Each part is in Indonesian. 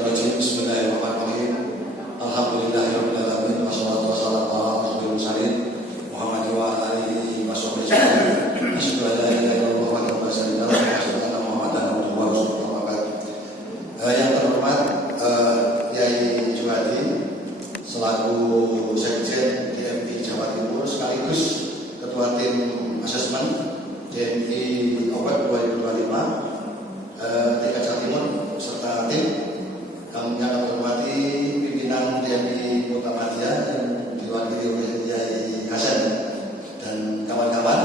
Minasyaitonirrajim. Bismillahirrahmanirrahim. Alhamdulillahirabbil alamin wassalatu wassalamu ala asyrofil mursalin Muhammad wa alihi washabbihi ajmain. Asyhadu an la ilaha illallah wahdahu la syarika lahu wa asyhadu anna Muhammadan abduhu wa rasuluhu. Yang terhormat Yai Juwadi selaku Sekjen DMI Jawa Timur sekaligus Ketua Tim Asesmen DMI Award 2025 tingkat Jawa Timur serta tim yang kami hormati pimpinan DMI Kota Madia yang diwakili oleh Yai Hasan dan kawan-kawan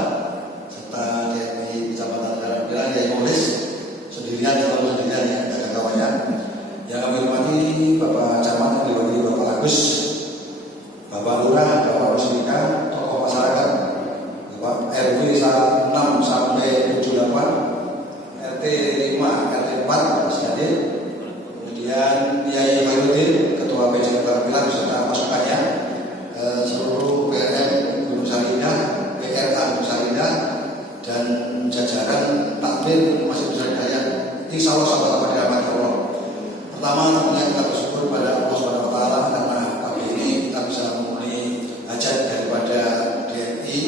serta DMI Kecamatan Karangpilang Yai Molis sendirian atau sendirian ya, ada kawannya yang kami hormati Bapak Camat yang diwakili Bapak Agus, Bapak Lurah, Bapak Rusmika, tokoh masyarakat, Bapak RW 6 sampai 78, RT 5, RT 4 masih hadir, kemudian Yai Khairuddin, Ketua PJ Karangpilang beserta pasukannya, seluruh PRM Gunung Sarinah, PRA Gunung Sarinah, dan jajaran takmir masih besar daya. Insya Allah sama-sama dirahmati Allah. Pertama tentunya kita bersyukur kepada Allah Subhanahu Wa Taala karena pagi ini kita bisa memenuhi hajat daripada DMI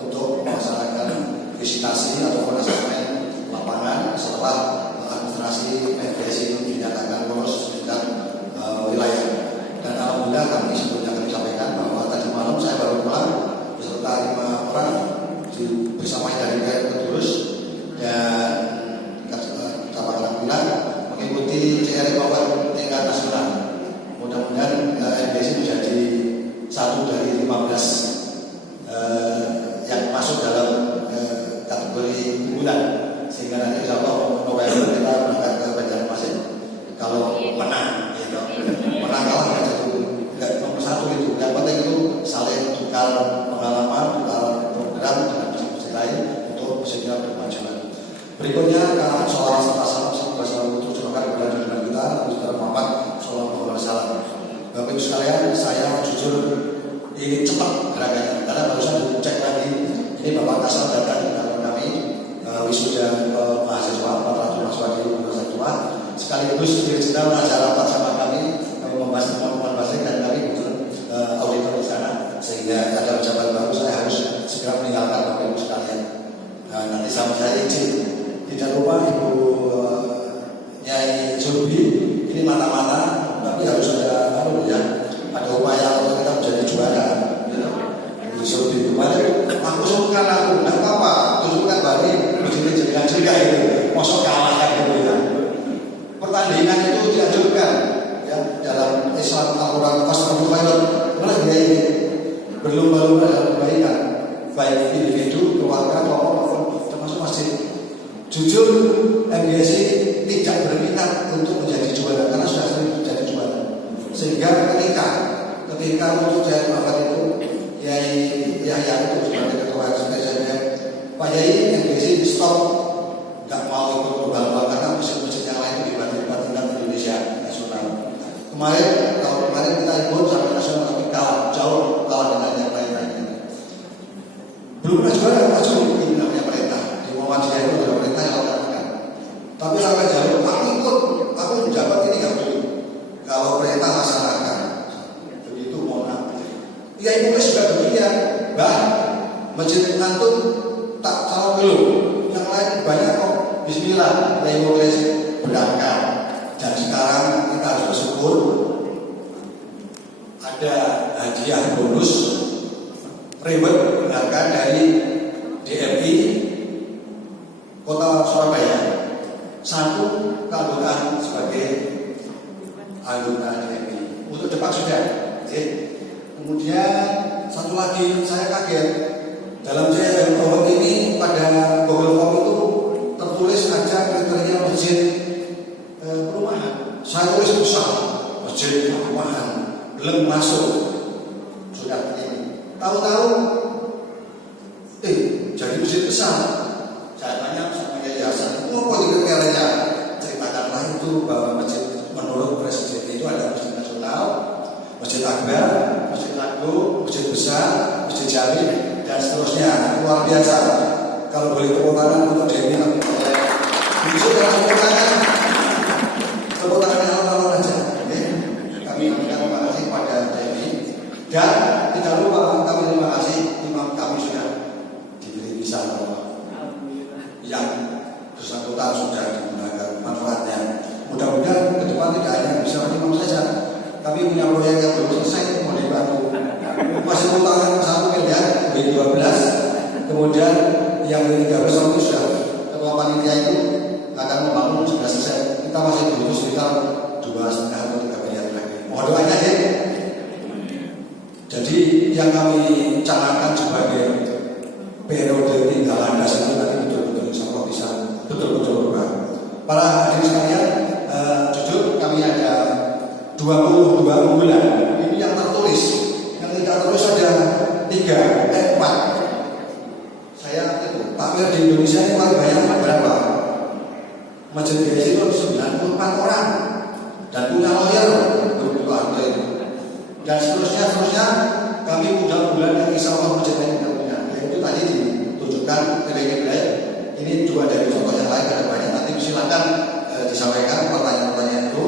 untuk melaksanakan visitasi atau pengasapan lapangan setelah administrasi PBS itu dinyatakan lolos tingkat wilayah. Dan alhamdulillah kami sebelumnya kami sampaikan bahwa tadi malam saya baru pulang beserta 5 orang bersama dari Kedurus dan Karangpilang mengikuti CRI Power tingkat nasional. Mudah-mudahan MBC menjadi satu dari 15 yang masuk dalam kategori unggulan, sehingga nanti insya Allah November kita berangkat ke Banjarmasin kalau menang, gitu. Menang kalah nggak nomor satu itu. Yang penting itu saling tukar pengalaman, tukar program dengan institusi lain untuk sehingga berkemajuan. Berikutnya soal serta salam untuk curahkan kepada junjungan kita Nabi Muhammad Sallallahu Alaihi Wasallam. Bapak Ibu sekalian, saya jujur ingin cepat gerakannya karena barusan dicek lagi ini Bapak Kasal datang di kantor kami wisuda mahasiswa 400 mahasiswa di Universitas Tua sekaligus sedang acara rapat sama kami membahas temuan bahasa dan kami betul auditor di sana sehingga ada ucapan baru saya harus segera meninggalkan Bapak Ibu sekalian. Nanti sama saya izin. Tidak lupa Ibu Nyai Surbi, ini mata-mata, tapi harus ada ada upaya untuk kita menjadi juara. Ibu Surbi kemarin, aku suruhkan aku, tidak apa-apa, tunjukkan bari, berjilid-jilidan juga itu, masuk kalah kan gitu ya. Pertandingan itu dianjurkan, ya dalam Islam Al-Quran Fasrul Khairul, malah dia ini berlomba-lomba dalam kebaikan, baik individu, keluarga, kelompok, termasuk masjid. Jujur, MBSI tidak berminat untuk menjadi juara karena sudah sering menjadi juara. Sehingga ketika untuk Jaya Mahfad itu Yai Yahya itu sebagai ketua SPSM, Pak Yai MBSI stop, nggak mau ikut lomba-lomba karena mesin-mesin yang lain dibandingkan Indonesia nasional. Tahun kemarin kita ikut sampai nasional tapi jauh kalah dengan yang lain-lain. Belum pernah juara, masuk ini namanya perintah. Di Muhammadiyah itu adalah perintah yang lakukan. Tapi langkah jauh, aku ikut, aku menjabat ini nggak dulu. Kalau perintah laksanakan, begitu mohon maaf. Ya ibu juga demikian, bah, masjid antum tak tahu dulu. Yang lain banyak kok. Bismillah, ya ibu berangkat. Dan sekarang kita harus bersyukur ada hadiah bonus reward berangkat dari DMI Kota Surabaya, satu keanggotaan sebagai anggota DMI untuk Depak sudah. Kemudian satu lagi saya kaget dalam CRI Power ini pada Google Form itu tertulis aja kriteria masjid perumahan. Saya tulis besar masjid perumahan belum masuk sudah ini. Tahu-tahu jadi masjid besar. Saya tanya sama Yai Hasan, apa kriteria? Ceritakanlah itu bahwa masjid menurut presiden itu ada masjid nasional, masjid akbar, masjid agung, masjid besar, masjid jami, dan seterusnya. Luar biasa. Kalau boleh tepuk tangan untuk DMI, bisa tepuk tangan. tepuk tangan alon-alon aja. Oke. Kami mengucapkan terima kasih pada TNI dan tidak lupa kami terima kasih imam kami sudah diberi visa yang bersangkutan sudah digunakan manfaatnya. Mudah-mudahan ke depan tidak hanya bisa imam saja. Kami punya proyek yang belum selesai mau dibantu. Masih utang 1 miliar B12. Kemudian yang B13 itu sudah ketua panitia itu akan membangun sudah selesai. Kita masih butuh sekitar 2,5 atau 3 miliar lagi. Mohon doanya ya. Jadi yang kami canangkan sebagai periode tinggal landas itu nanti betul-betul insya Allah bisa betul-betul berubah. Para hadirin sekalian, jujur kami ada 22 unggulan. Ini yang tertulis. Yang tidak tertulis ada 4. Saya itu takmir di Indonesia ini paling banyak berapa? Masjid GSI itu 94 orang dan punya lawyer berbuka itu. Dan seterusnya kami punya bulan yang insya Allah masjid lain tidak punya. Yaitu tadi ditunjukkan nilai-nilai. Ini juga dari contoh yang lain ada banyak. Nanti silakan disampaikan pertanyaan-pertanyaan itu.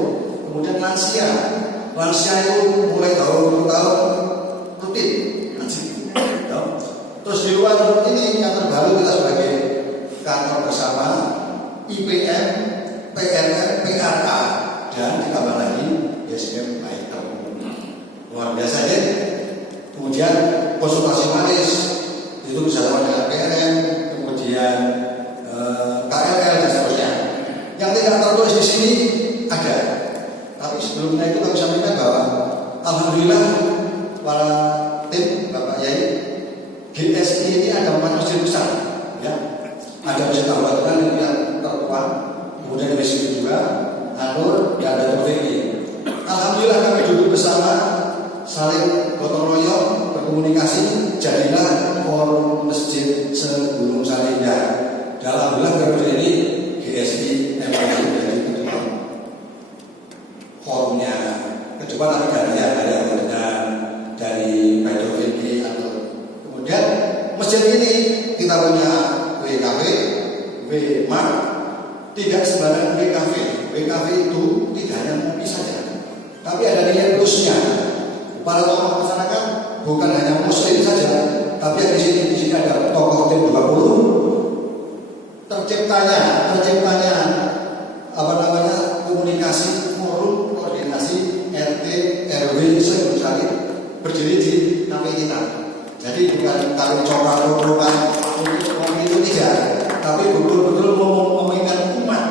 Kemudian lansia itu mulai tahun rutin ngaji. Terus di luar ini yang terbaru kita sebagai kantor bersama IPM, PNR, PRA dan ditambah lagi YSM baik luar biasa ya. Kemudian konsultasi manis itu bersama dengan PNM, kemudian KLL dan seterusnya. Yang tidak tertulis di sini ada. Tapi sebelumnya itu kami sampaikan bahwa alhamdulillah para tim Bapak Yai GSI ini ada 4 masjid besar, ya. Ada masjid Al-Fatihah yang tertua, kemudian masjid juga Anur dan ada Taufiqi. Alhamdulillah kami duduk bersama, saling gotong royong, berkomunikasi, jadilah forum masjid se-Gunung Salidah. Dan alhamdulillah periode ini GSI MPI menjadi ketua forumnya. Kedepan nanti dari Taufiqi atau kemudian masjid ini kita punya WKW, WMAR, tidak sembarang WKV. WKV itu tidak hanya ngopi saja, tapi ada nilai plusnya. Para tokoh masyarakat bukan hanya muslim saja, tapi di sini ada tokoh tim 20. Terciptanya komunikasi forum koordinasi RT RW se-Gunung berdiri di kafe kita. Jadi bukan taruh coba-coba untuk itu tidak, tapi betul-betul memainkan umat,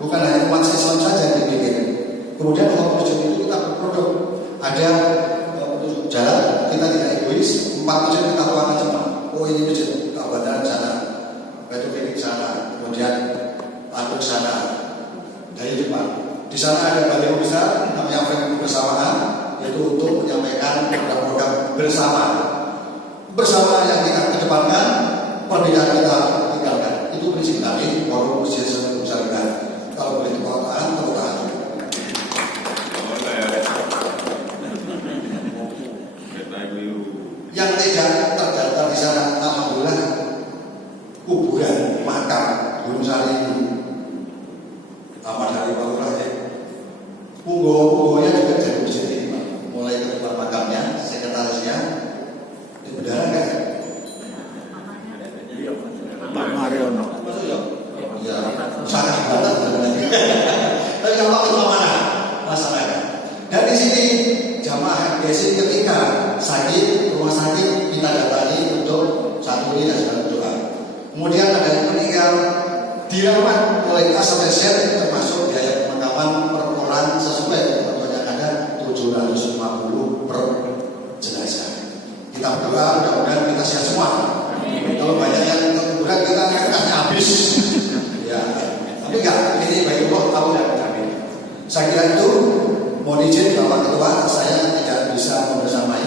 bukan hanya umat Islam saja yang dibikin. Kemudian kalau masjid itu kita berproduk, ada petunjuk jalan, kita tidak egois. 4 masjid kita tuangkan cepat. Oh ini masjid Kabupaten sana, Batu Finik sana, kemudian Atuk sana, dari depan. Di sana ada baliho besar, namanya frame kebersamaan, yaitu untuk menyampaikan program-program bersama yang kita kedepankan, perbedaan kita tinggalkan. Itu prinsip kami forum masjid se-Gunung Salidah. Kalau boleh tepuk tangan. Yang tidak terdaftar di sana, alhamdulillah, kuburan makam Gunung Sari Ahmad Hari Pak ya. Punggo-punggonya juga jadi masjid ini, mulai ke tempat makamnya, sekretarisnya, di bendara kan? Pak Mariono. Ya, sangat banget sebenarnya. Tapi kalau itu mana masyarakat? Dan di sini jamaah GSI ketika sakit, rumah sakit kita datangi untuk santuni dan segala doa. Kemudian ada yang meninggal dirawat oleh A sampai Z, termasuk biaya pemakaman per orang sesuai ketentuan yang ada 750 per jenazah. Kita berdoa mudah-mudahan kita sehat semua. Kalau banyak yang kuburan kita kasih habis. Ya, tapi enggak, ini bagi Allah tahu dan kami. Saya kira itu. Mohon izin Bapak Ketua, saya tidak bisa membersamai,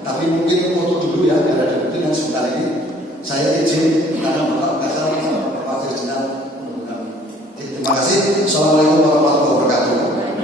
tapi mungkin foto dulu ya, biar ada bukti yang sebentar ini. Saya izin karena Bapak Kasar, Bapak Firjinal. Terima kasih. Assalamualaikum warahmatullahi wabarakatuh.